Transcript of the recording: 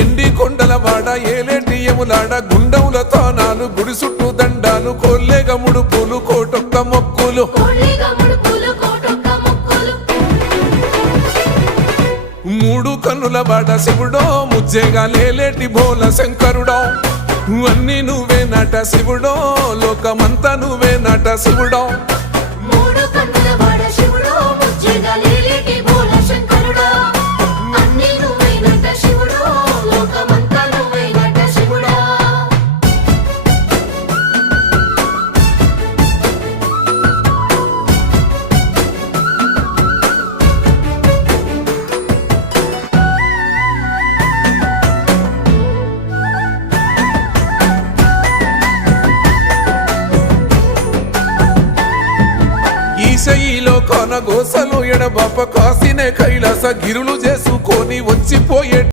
ఎండి కొండలవాడ ఏలేటి యములాడ గుండముల తానాలు గుడి చుట్టూ దండాలు కొల్లేగ ముడుపులు కోటొక్క మొక్కులు మూడు కన్నుల వాడ శివుడో ముజ్జేగా లేలేటి బోల శంకరుడో అన్ని నువ్వే నట శివుడో లోకమంతా నువ్వే నట శివుడో ఈశయిలో కొన గోసలు ఎడబాప కాసినే కైలాస గిరులు చేసుకొని వచ్చిపోయే